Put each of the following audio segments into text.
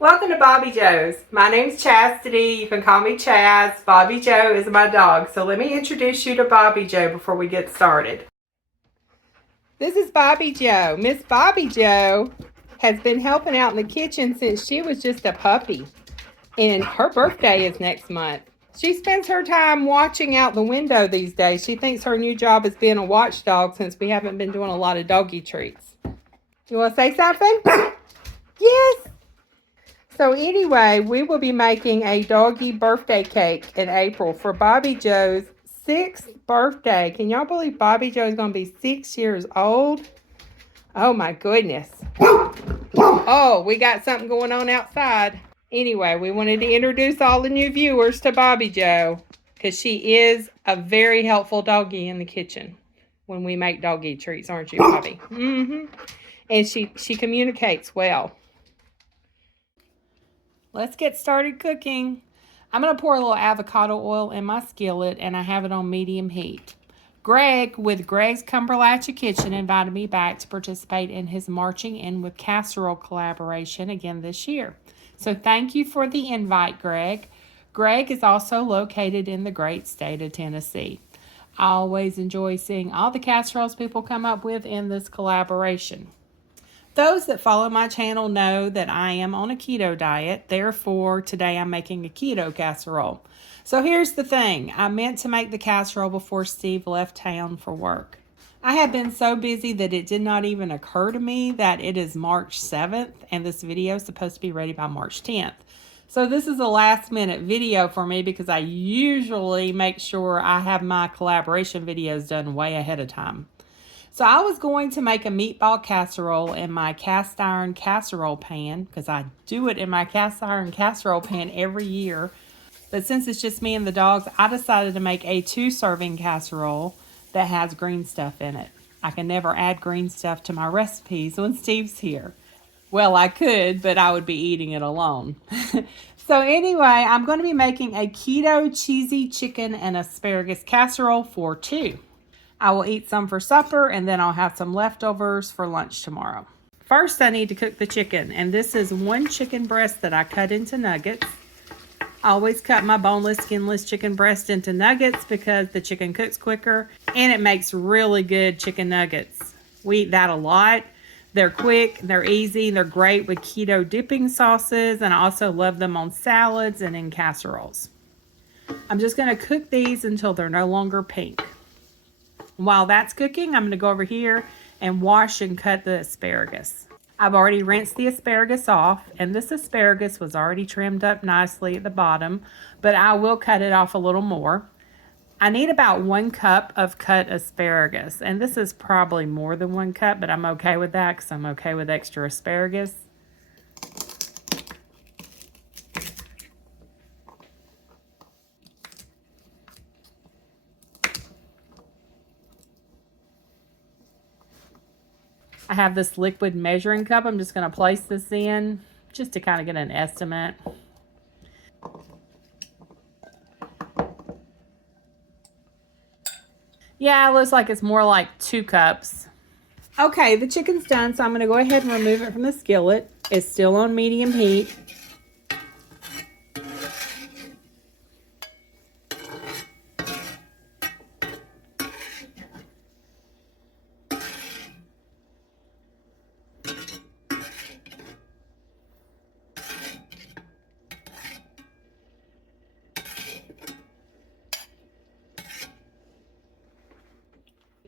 Welcome to Bobby Joe's. My name's Chastity. You can call me Chaz. Bobby Joe is my dog. So let me introduce you to Bobby Joe before we get started. This is Bobby Joe. Miss Bobby Joe has been helping out in the kitchen since she was just a puppy. And her birthday is next month. She spends her time watching out the window these days. She thinks her new job is being a watchdog since we haven't been doing a lot of doggy treats. You want to say something? Yes. So anyway, we will be making a doggy birthday cake in April for Bobby Joe's 6th birthday. Can y'all believe Bobby Joe is going to be 6 years old? Oh my goodness. Oh, we got something going on outside. Anyway, we wanted to introduce all the new viewers to Bobby Joe because she is a very helpful doggy in the kitchen when we make doggy treats, aren't you, Bobby? Mm-hmm. And she communicates well. Let's get started cooking. I'm going to pour a little avocado oil in my skillet, and I have it on medium heat. Greg, with Greg's Cumberlatcha Kitchen, invited me back to participate in his Marching In with Casserole collaboration again this year. So thank you for the invite, Greg. Greg is also located in the great state of Tennessee. I always enjoy seeing all the casseroles people come up with in this collaboration. Those that follow my channel know that I am on a keto diet. Therefore, today I'm making a keto casserole. So here's the thing. I meant to make the casserole before Steve left town for work. I have been so busy that it did not even occur to me that it is March 7th and this video is supposed to be ready by March 10th. So this is a last minute video for me because I usually make sure I have my collaboration videos done way ahead of time. So I was going to make a meatball casserole in my cast iron casserole pan because I do it in my cast iron casserole pan every year. But since it's just me and the dogs, I decided to make a 2-serving casserole that has green stuff in it. I can never add green stuff to my recipes when Steve's here. Well, I could, but I would be eating it alone. So anyway, I'm going to be making a keto cheesy chicken and asparagus casserole for 2. I will eat some for supper, and then I'll have some leftovers for lunch tomorrow. First, I need to cook the chicken, and this is 1 chicken breast that I cut into nuggets. I always cut my boneless, skinless chicken breast into nuggets because the chicken cooks quicker, and it makes really good chicken nuggets. We eat that a lot. They're quick, they're easy, they're great with keto dipping sauces, and I also love them on salads and in casseroles. I'm just going to cook these until they're no longer pink. While that's cooking, I'm going to go over here and wash and cut the asparagus. I've already rinsed the asparagus off, and this asparagus was already trimmed up nicely at the bottom, but I will cut it off a little more. I need about 1 cup of cut asparagus, and this is probably more than 1 cup, but I'm okay with that because I'm okay with extra asparagus. I have this liquid measuring cup. I'm just going to place this in just to kind of get an estimate. Yeah, it looks like it's more like 2 cups. Okay, the chicken's done, so I'm going to go ahead and remove it from the skillet. It's still on medium heat.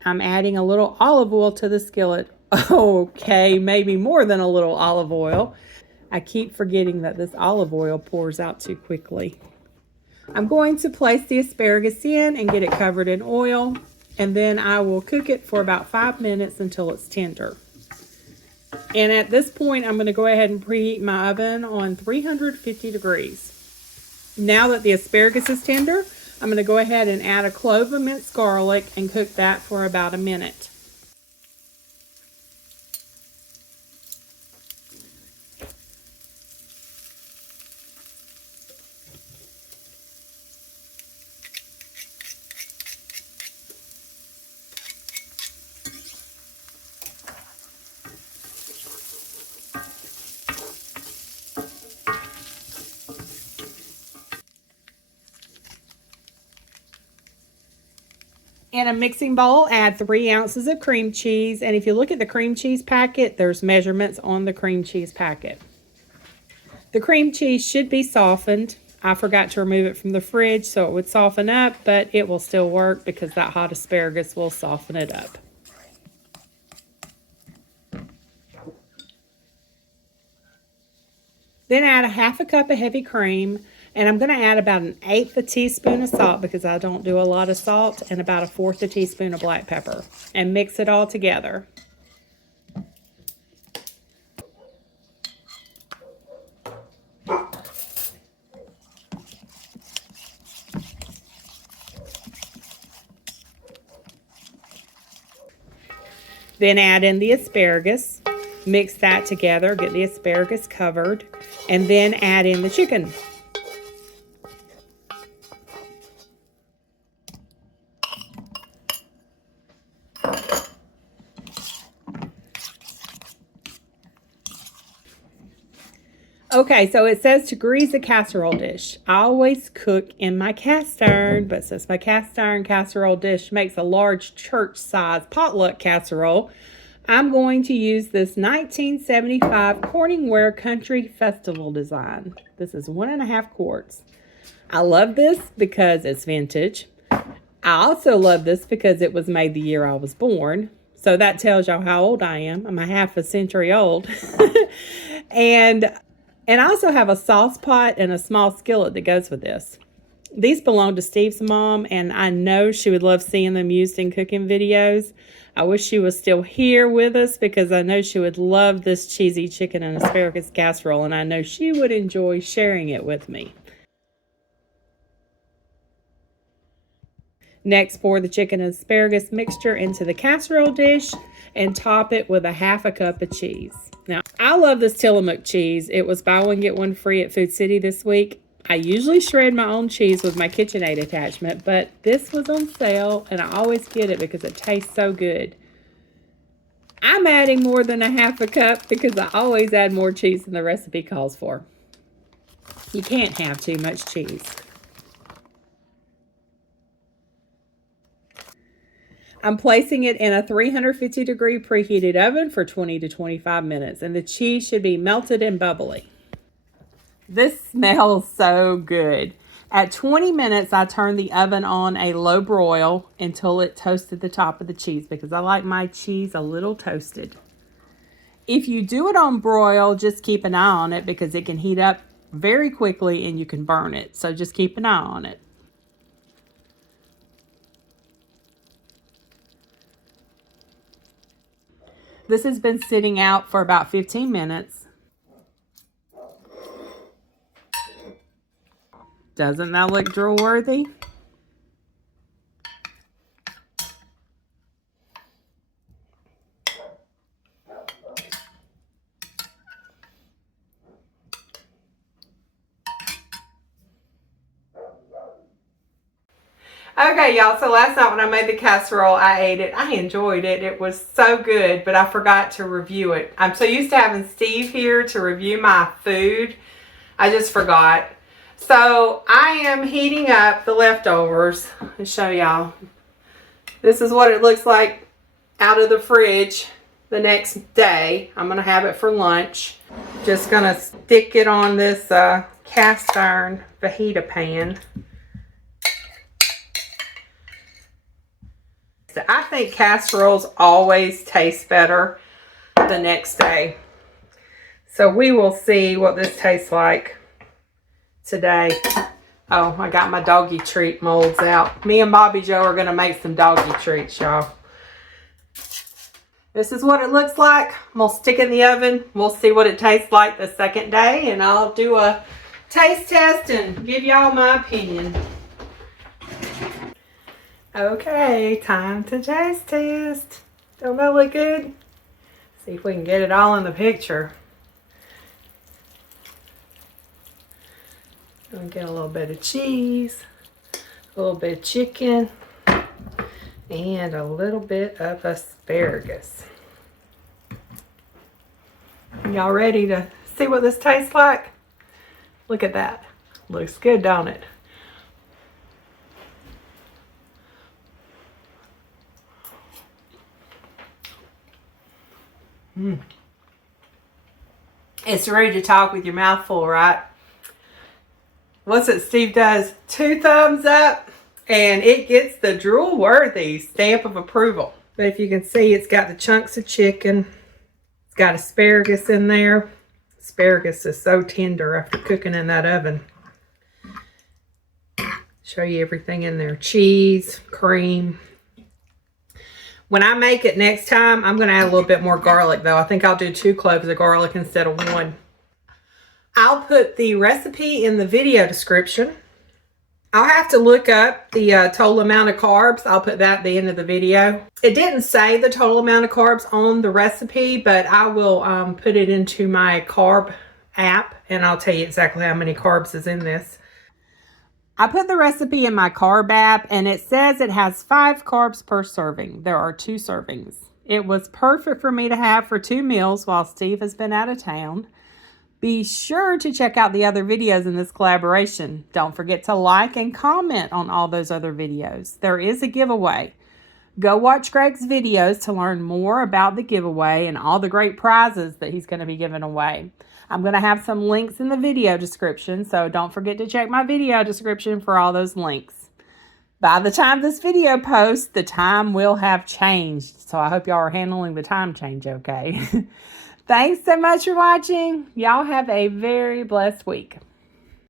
I'm adding a little olive oil to the skillet. Okay, maybe more than a little olive oil. I keep forgetting that this olive oil pours out too quickly. I'm going to place the asparagus in and get it covered in oil, and then I will cook it for about 5 minutes until it's tender. And at this point, I'm going to go ahead and preheat my oven on 350 degrees. Now that the asparagus is tender, I'm going to go ahead and add a clove of minced garlic and cook that for about a minute. In a mixing bowl, add 3 ounces of cream cheese. And if you look at the cream cheese packet, there's measurements on the cream cheese packet. The cream cheese should be softened. I forgot to remove it from the fridge so it would soften up, but it will still work because that hot asparagus will soften it up. Then add a 1/2 cup of heavy cream, and I'm going to add about 1/8 teaspoon of salt because I don't do a lot of salt, and about 1/4 teaspoon of black pepper, and mix it all together. Then add in the asparagus, mix that together, get the asparagus covered, and then add in the chicken. Okay, so it says to grease a casserole dish. I always cook in my cast iron, but since my cast iron casserole dish makes a large church-size potluck casserole, I'm going to use this 1975 Corningware Country Festival design. This is 1.5 quarts. I love this because it's vintage. I also love this because it was made the year I was born. So that tells y'all how old I am. I'm a half a century old. And I also have a sauce pot and a small skillet that goes with this. These belong to Steve's mom, and I know she would love seeing them used in cooking videos. I wish she was still here with us because I know she would love this cheesy chicken and asparagus casserole, and I know she would enjoy sharing it with me. Next, pour the chicken and asparagus mixture into the casserole dish and top it with a 1/2 cup of cheese. Now, I love this Tillamook cheese. It was buy one, get one free at Food City this week. I usually shred my own cheese with my KitchenAid attachment, but this was on sale, and I always get it because it tastes so good. I'm adding more than a 1/2 cup because I always add more cheese than the recipe calls for. You can't have too much cheese. I'm placing it in a 350-degree preheated oven for 20 to 25 minutes, and the cheese should be melted and bubbly. This smells so good. At 20 minutes, I turned the oven on a low broil until it toasted the top of the cheese because I like my cheese a little toasted. If you do it on broil, just keep an eye on it because it can heat up very quickly and you can burn it. So just keep an eye on it. This has been sitting out for about 15 minutes. Doesn't that look drool-worthy? Okay, y'all, so last night when I made the casserole, I ate it. I enjoyed it. It was so good, but I forgot to review it. I'm so used to having Steve here to review my food. I just forgot. So I am heating up the leftovers. I'll show y'all. This is what it looks like out of the fridge the next day. I'm going to have it for lunch. Just going to stick it on this cast iron fajita pan. I think casseroles always taste better the next day. So we will see what this tastes like today. Oh, I got my doggy treat molds out. Me and Bobby Joe are going to make some doggy treats, y'all. This is what it looks like. I'm going to stick it in the oven. We'll see what it tastes like the second day, and I'll do a taste test and give y'all my opinion. Okay, time to taste test. Don't that look good? See if we can get it all in the picture. Gonna get a little bit of cheese, a little bit of chicken, and a little bit of asparagus. Y'all ready to see what this tastes like? Look at that. Looks good, don't it? It's ready to talk with your mouth full, right? What's it Steve does? 2 thumbs up, and it gets the drool-worthy stamp of approval. But if you can see, it's got the chunks of chicken. It's got asparagus in there. Asparagus is so tender after cooking in that oven. Show you everything in there. Cheese, cream. When I make it next time, I'm going to add a little bit more garlic, though. I think I'll do 2 cloves of garlic instead of 1. I'll put the recipe in the video description. I'll have to look up the total amount of carbs. I'll put that at the end of the video. It didn't say the total amount of carbs on the recipe, but I will put it into my carb app, and I'll tell you exactly how many carbs is in this. I put the recipe in my carb app, and it says it has 5 carbs per serving. There are 2 servings. It was perfect for me to have for 2 meals while Steve has been out of town. Be sure to check out the other videos in this collaboration. Don't forget to like and comment on all those other videos. There is a giveaway. Go watch Greg's videos to learn more about the giveaway and all the great prizes that he's going to be giving away. I'm going to have some links in the video description, so don't forget to check my video description for all those links. By the time this video posts, the time will have changed, so I hope y'all are handling the time change okay. Thanks so much for watching. Y'all have a very blessed week.